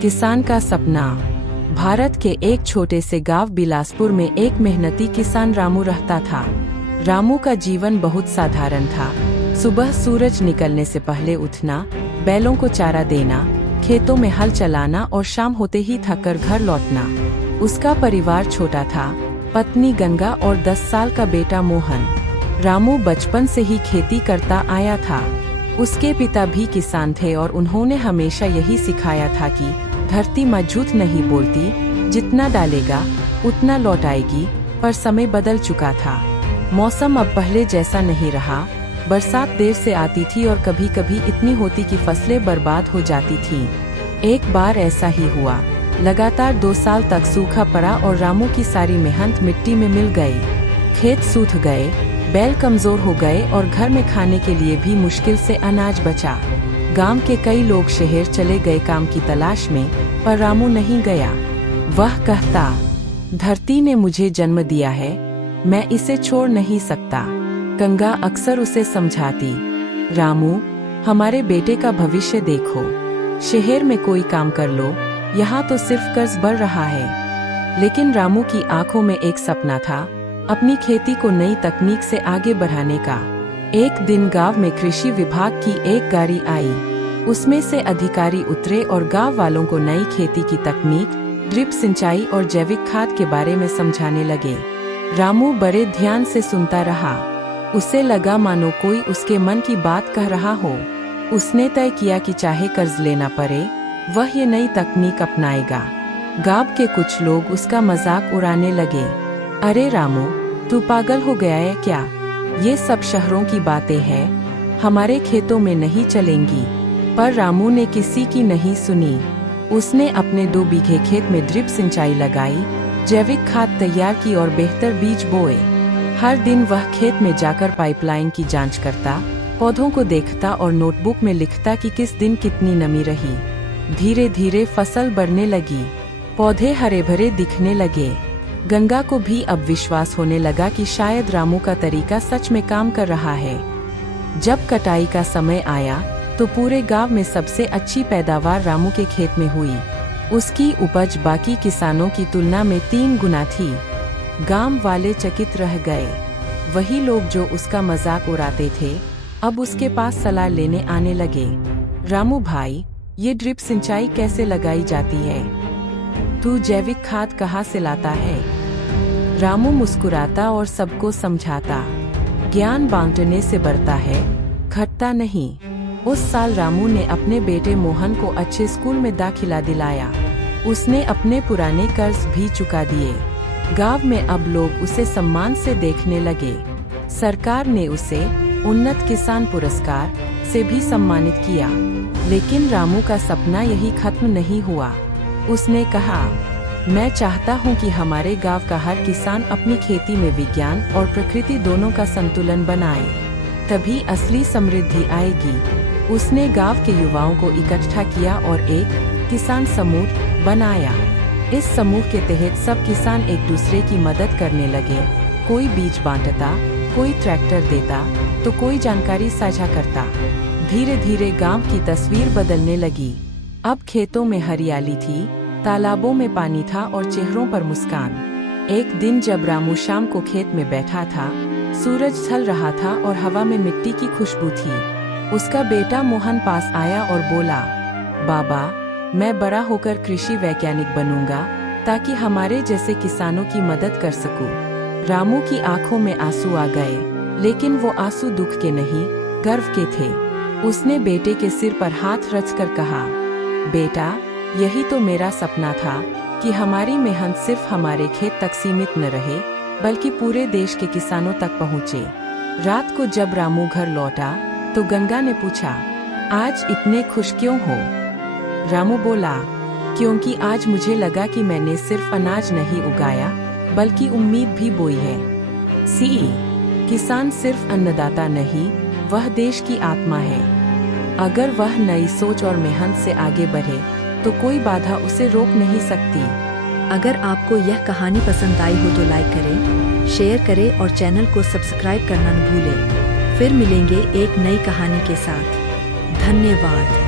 किसान का सपना। भारत के एक छोटे से गांव बिलासपुर में एक मेहनती किसान रामू रहता था। रामू का जीवन बहुत साधारण था। सुबह सूरज निकलने से पहले उठना, बैलों को चारा देना, खेतों में हल चलाना और शाम होते ही थककर घर लौटना। उसका परिवार छोटा था, पत्नी गंगा और 10 साल का बेटा मोहन। रामू बचपन से ही खेती करता आया था। उसके पिता भी किसान थे और उन्होंने हमेशा यही सिखाया था कि धरती मजबूत नहीं बोलती, जितना डालेगा उतना लौट आएगी। पर समय बदल चुका था। मौसम अब पहले जैसा नहीं रहा। बरसात देर से आती थी और कभी कभी इतनी होती कि फसलें बर्बाद हो जाती थीं। एक बार ऐसा ही हुआ। लगातार 2 साल तक सूखा पड़ा और रामू की सारी मेहनत मिट्टी में मिल गई। खेत सूख गए, बैल कमजोर हो गए और घर में खाने के लिए भी मुश्किल से अनाज बचा। गांव के कई लोग शहर चले गए काम की तलाश में, पर रामू नहीं गया। वह कहता, धरती ने मुझे जन्म दिया है, मैं इसे छोड़ नहीं सकता। गंगा अक्सर उसे समझाती, रामू, हमारे बेटे का भविष्य देखो। शहर में कोई काम कर लो, यहाँ तो सिर्फ कर्ज बढ़ रहा है। लेकिन रामू की आंखों में एक सपना था, अपनी खेती को नई तकनीक से आगे बढ़ाने का। एक दिन गांव में कृषि विभाग की एक गाड़ी आई। उसमें से अधिकारी उतरे और गांव वालों को नई खेती की तकनीक, ड्रिप सिंचाई और जैविक खाद के बारे में समझाने लगे। रामू बड़े ध्यान से सुनता रहा। उसे लगा मानो कोई उसके मन की बात कह रहा हो। उसने तय किया कि चाहे कर्ज लेना पड़े, वह ये नई तकनीक अपनाएगा। गांव के कुछ लोग उसका मजाक उड़ाने लगे। अरे रामू, तू पागल हो गया है क्या? ये सब शहरों की बातें हैं, हमारे खेतों में नहीं चलेंगी। पर रामू ने किसी की नहीं सुनी। उसने अपने 2 बीघे खेत में ड्रिप सिंचाई लगाई, जैविक खाद तैयार की और बेहतर बीज बोए। हर दिन वह खेत में जाकर पाइपलाइन की जांच करता, पौधों को देखता और नोटबुक में लिखता कि किस दिन कितनी नमी रही। धीरे धीरे फसल बढ़ने लगी, पौधे हरे भरे दिखने लगे। गंगा को भी अब विश्वास होने लगा कि शायद रामू का तरीका सच में काम कर रहा है। जब कटाई का समय आया तो पूरे गांव में सबसे अच्छी पैदावार रामू के खेत में हुई। उसकी उपज बाकी किसानों की तुलना में 3 गुना थी। गांव वाले चकित रह गए। वही लोग जो उसका मजाक उड़ाते थे, अब उसके पास सलाह लेने आने लगे। रामू भाई, ये ड्रिप सिंचाई कैसे लगाई जाती है? तू जैविक खाद कहाँ से लाता है? रामू मुस्कुराता और सबको समझाता, ज्ञान बांटने से बढ़ता है, घटता नहीं। उस साल रामू ने अपने बेटे मोहन को अच्छे स्कूल में दाखिला दिलाया। उसने अपने पुराने कर्ज भी चुका दिए। गांव में अब लोग उसे सम्मान से देखने लगे। सरकार ने उसे उन्नत किसान पुरस्कार से भी सम्मानित किया। लेकिन रामू का सपना यही खत्म नहीं हुआ। उसने कहा, मैं चाहता हूं कि हमारे गांव का हर किसान अपनी खेती में विज्ञान और प्रकृति दोनों का संतुलन बनाए, तभी असली समृद्धि आएगी। उसने गांव के युवाओं को इकट्ठा किया और एक किसान समूह बनाया। इस समूह के तहत सब किसान एक दूसरे की मदद करने लगे। कोई बीज बांटता, कोई ट्रैक्टर देता, तो कोई जानकारी साझा करता। धीरे धीरे गांव की तस्वीर बदलने लगी। अब खेतों में हरियाली थी, तालाबों में पानी था और चेहरों पर मुस्कान। एक दिन जब रामू शाम को खेत में बैठा था, सूरज ढल रहा था और हवा में मिट्टी की खुशबू थी। उसका बेटा मोहन पास आया और बोला, बाबा, मैं बड़ा होकर कृषि वैज्ञानिक बनूंगा ताकि हमारे जैसे किसानों की मदद कर सकूं। रामू की आंखों में आंसू आ गए, लेकिन वो आंसू दुख के नहीं, गर्व के थे। उसने बेटे के सिर पर हाथ रखकर कहा, बेटा, यही तो मेरा सपना था कि हमारी मेहनत सिर्फ हमारे खेत तक सीमित न रहे, बल्कि पूरे देश के किसानों तक पहुँचे। रात को जब रामू घर लौटा तो गंगा ने पूछा, आज इतने खुश क्यों हो? रामू बोला, क्योंकि आज मुझे लगा कि मैंने सिर्फ अनाज नहीं उगाया, बल्कि उम्मीद भी बोई है। किसान सिर्फ अन्नदाता नहीं, वह देश की आत्मा है। अगर वह नई सोच और मेहनत से आगे बढ़े तो कोई बाधा उसे रोक नहीं सकती। अगर आपको यह कहानी पसंद आई हो तो लाइक करें, शेयर करें और चैनल को सब्सक्राइब करना न भूलें। फिर मिलेंगे एक नई कहानी के साथ। धन्यवाद।